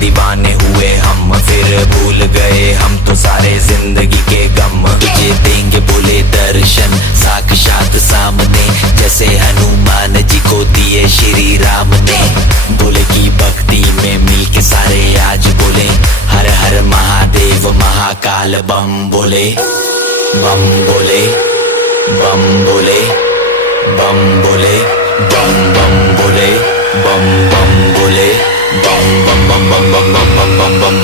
दीवाने हुए हम, फिर भूल गए हम तो सारे जिंदगी के गम। तुझे देंगे बोले दर्शन साक्षात सामने, जैसे हनुमान जी को दिए श्री राम ने। बोले की भक्ति में मिलके सारे आज बोले, हर हर महादेव महाकाल बम बोले। बम बोले, बम बोले, बम बोले, बम बम बोले, बम बम बोले, बम बम बम बम बम बम बम बम बम